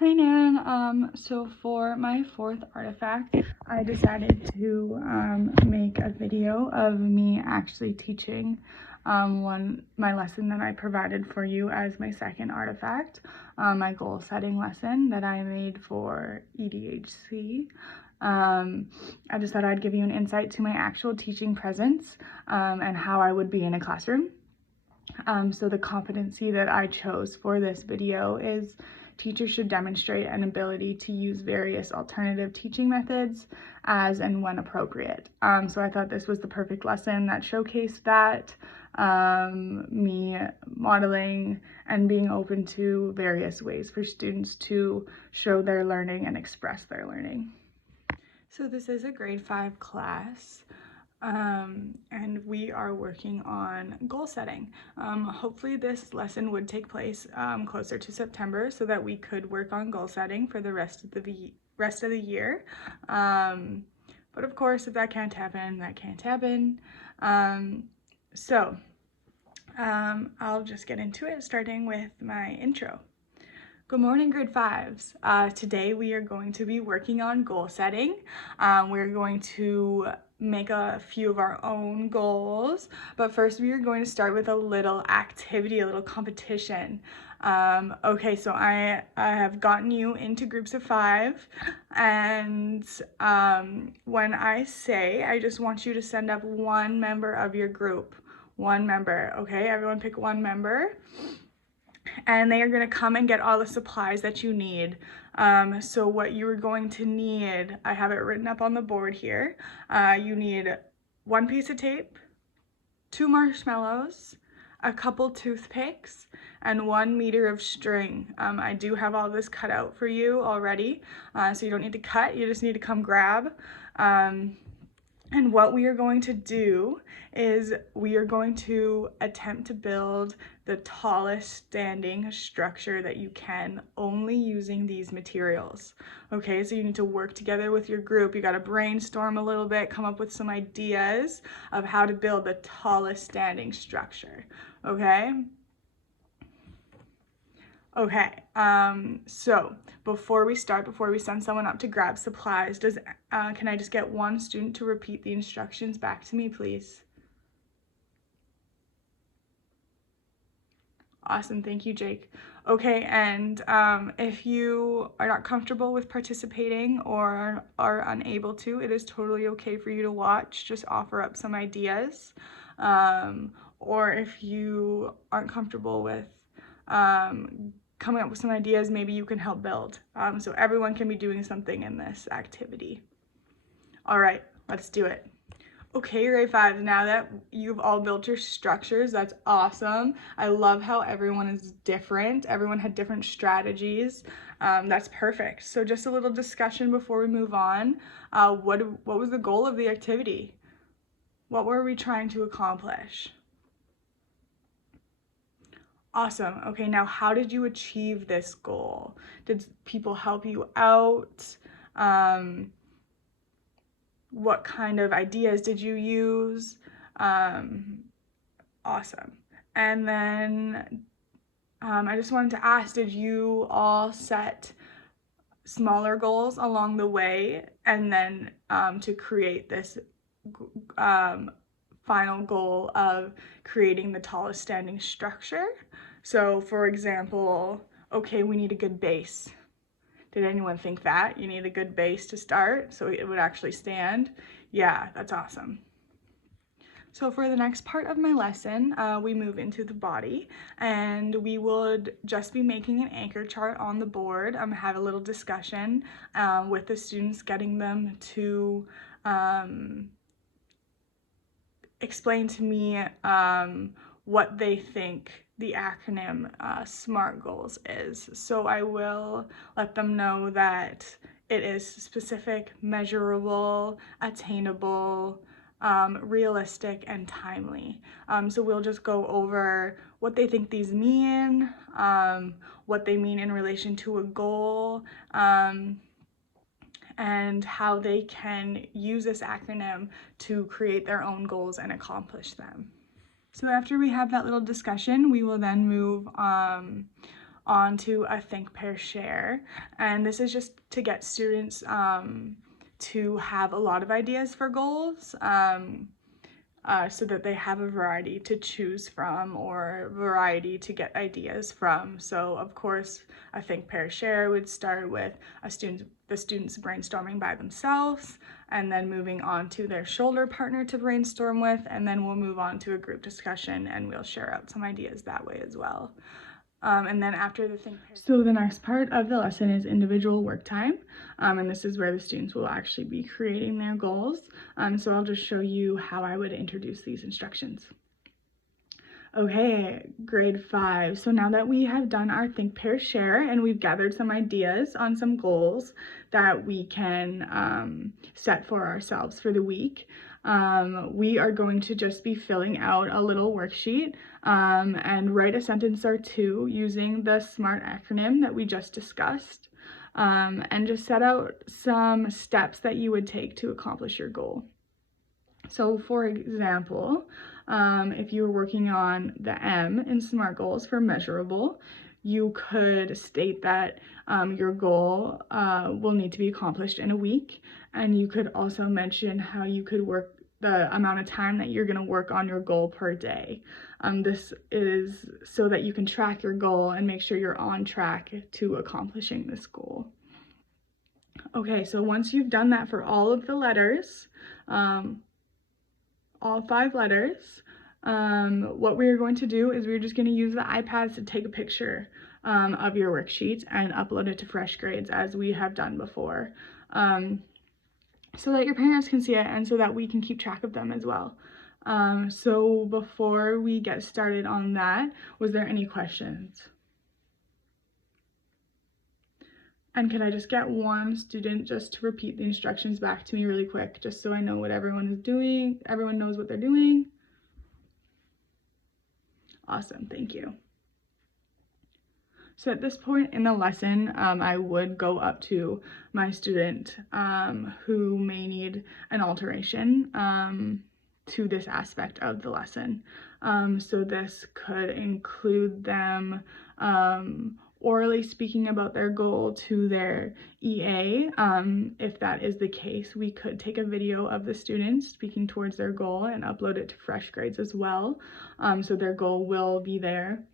Hi Nan. So for my fourth artifact, I decided to make a video of me actually teaching my lesson that I provided for you as my second artifact, my goal setting lesson that I made for EDHC. I just thought I'd give you an insight to my actual teaching presence and how I would be in a classroom. So the competency that I chose for this video is teachers should demonstrate an ability to use various alternative teaching methods as and when appropriate. So I thought this was the perfect lesson that showcased that, me modeling and being open to various ways for students to show their learning and express their learning. So this is a grade 5 class. And we are working on goal setting. Hopefully this lesson would take place closer to September so that we could work on goal setting for the rest of the year. But of course, if that can't happen, that can't happen. I'll just get into it, starting with my intro. Good morning, grade 5s. Today we are going to be working on goal setting. We're going to make a few of our own goals, but first we are going to start with a little activity, a little competition. Okay, so I have gotten you into groups of 5, and when I say, I just want you to send up one member of your group. One member, okay? Everyone pick one member. And they are going to come and get all the supplies that you need. So what you are going to need, I have it written up on the board here. You need 1 piece of tape, 2 marshmallows, a couple toothpicks, and 1 meter of string. I do have all this cut out for you already, so you don't need to cut, you just need to come grab. And what we are going to do is we are going to attempt to build the tallest standing structure that you can, only using these materials. Okay, so you need to work together with your group. You got to brainstorm a little bit, come up with some ideas of how to build the tallest standing structure. Okay? Okay, so before we send someone up to grab supplies, can I just get one student to repeat the instructions back to me, please? Awesome, thank you, Jake. Okay, and if you are not comfortable with participating or are unable to, it is totally okay for you to watch, just offer up some ideas. Or if you aren't comfortable with coming up with some ideas, maybe you can help build. So everyone can be doing something in this activity. All right, let's do it. Okay, grade 5, now that you've all built your structures, that's awesome. I love how everyone is different. Everyone had different strategies. That's perfect. So just a little discussion before we move on. What was the goal of the activity? What were we trying to accomplish? Awesome. Okay, now how did you achieve this goal? Did people help you out? What kind of ideas did you use? Awesome. And then I just wanted to ask, did you all set smaller goals along the way and then to create this final goal of creating the tallest standing structure? So for example, okay, we need a good base. Did anyone think that? You need a good base to start so it would actually stand? Yeah, that's awesome. So for the next part of my lesson, we move into the body, and we would just be making an anchor chart on the board, have a little discussion with the students, getting them to explain to me what they think the acronym SMART goals is. So I will let them know that it is specific, measurable, attainable, realistic, and timely. So we'll just go over what they think these mean, what they mean in relation to a goal, and how they can use this acronym to create their own goals and accomplish them. So after we have that little discussion, we will then move onto a Think, Pair, Share. And this is just to get students to have a lot of ideas for goals, so that they have a variety to choose from or a variety to get ideas from. So of course, a Think, Pair, Share would start with the students brainstorming by themselves, and then moving on to their shoulder partner to brainstorm with, and then we'll move on to a group discussion and we'll share out some ideas that way as well. And then after the Think, Pair. So the next part of the lesson is individual work time, and this is where the students will actually be creating their goals. So I'll just show you how I would introduce these instructions. Okay, grade 5. So now that we have done our Think, Pair, Share and we've gathered some ideas on some goals that we can set for ourselves for the week, we are going to just be filling out a little worksheet and write a sentence or two using the SMART acronym that we just discussed, and just set out some steps that you would take to accomplish your goal. So for example, if you were working on the M in SMART goals for measurable, you could state that your goal will need to be accomplished in a week, and you could also mention how you could work the amount of time that you're going to work on your goal per day. This is so that you can track your goal and make sure you're on track to accomplishing this goal. Okay, so once you've done that for all of the letters, all 5 letters, what we're going to do is we're just going to use the iPads to take a picture of your worksheet and upload it to Fresh Grades as we have done before, so that your parents can see it and so that we can keep track of them as well. So before we get started on that, was there any questions? And can I just get one student just to repeat the instructions back to me really quick, just so I know what everyone is doing, everyone knows what they're doing? Awesome, thank you. So at this point in the lesson, I would go up to my student who may need an alteration to this aspect of the lesson. So this could include them orally speaking about their goal to their EA. If that is the case, we could take a video of the students speaking towards their goal and upload it to Fresh Grades as well. So their goal will be there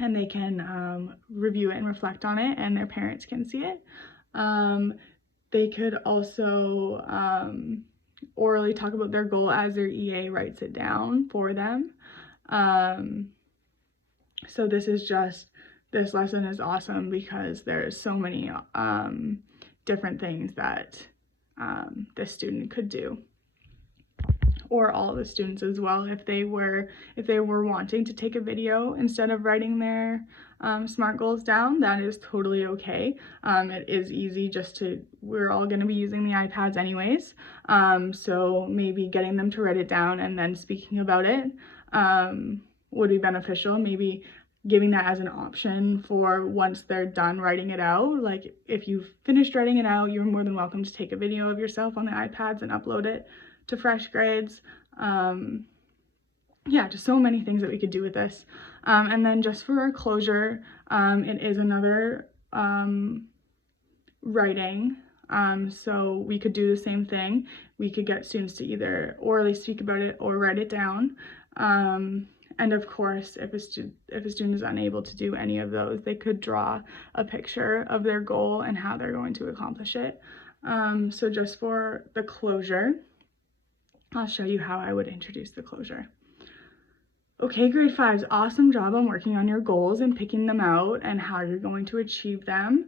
and they can review it and reflect on it, and their parents can see it. They could also orally talk about their goal as their EA writes it down for them. So this lesson is awesome because there's so many different things that this student could do, or all of the students as well, if they were wanting to take a video instead of writing their SMART goals down. That is totally okay. It is easy, we're all going to be using the iPads anyways, so maybe getting them to write it down and then speaking about it would be beneficial. Maybe giving that as an option for once they're done writing it out. Like if you've finished writing it out, you're more than welcome to take a video of yourself on the iPads and upload it to Fresh Grades. Yeah, just so many things that we could do with this. And then just for our closure, it is another writing. So we could do the same thing. We could get students to either orally speak about it or write it down. And of course, if a student is unable to do any of those, they could draw a picture of their goal and how they're going to accomplish it. So just for the closure, I'll show you how I would introduce the closure. Okay, grade 5s, awesome job on working on your goals and picking them out and how you're going to achieve them.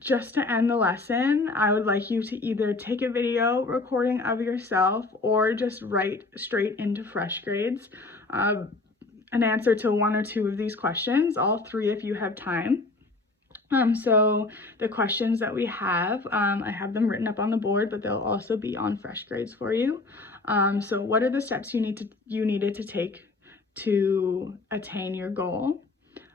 Just to end the lesson, I would like you to either take a video recording of yourself or just write straight into Fresh Grades an answer to 1 or 2 of these questions, all 3 if you have time. So the questions that we have, I have them written up on the board, but they'll also be on Fresh Grades for you. So what are the steps you needed to take to attain your goal?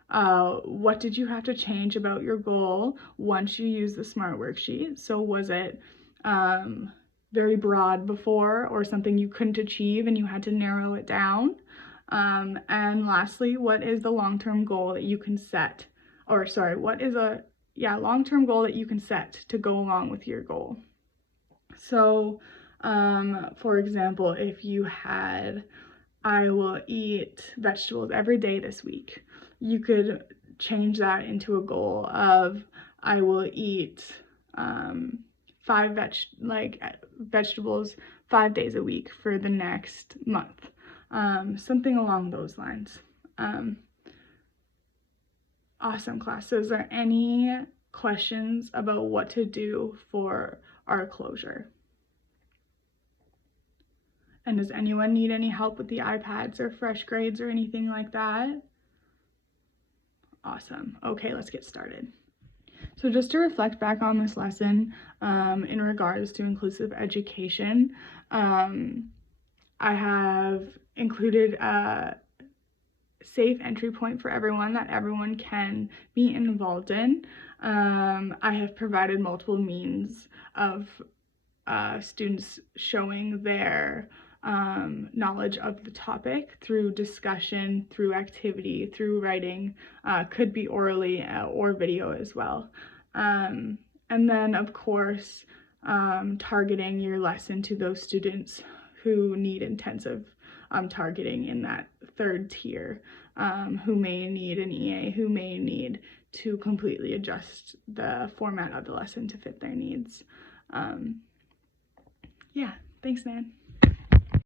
What did you have to change about your goal once you used the SMART worksheet? So was it very broad before, or something you couldn't achieve and you had to narrow it down? And lastly, what is the long-term goal that you can set, or sorry, what is a long-term goal that you can set to go along with your goal? So, for example, if you had, I will eat vegetables every day this week, you could change that into a goal of, I will eat vegetables 5 days a week for the next month. Something along those lines. Awesome, class. So is there any questions about what to do for our closure? And does anyone need any help with the iPads or fresh grades or anything like that? Awesome. Okay, let's get started. So just to reflect back on this lesson in regards to inclusive education, I have included a safe entry point for everyone that everyone can be involved in. I have provided multiple means of students showing their knowledge of the topic through discussion, through activity, through writing, could be orally or video as well. And then, of course, targeting your lesson to those students who need intensive targeting in that third tier, who may need an EA, who may need to completely adjust the format of the lesson to fit their needs. Yeah, thanks, man.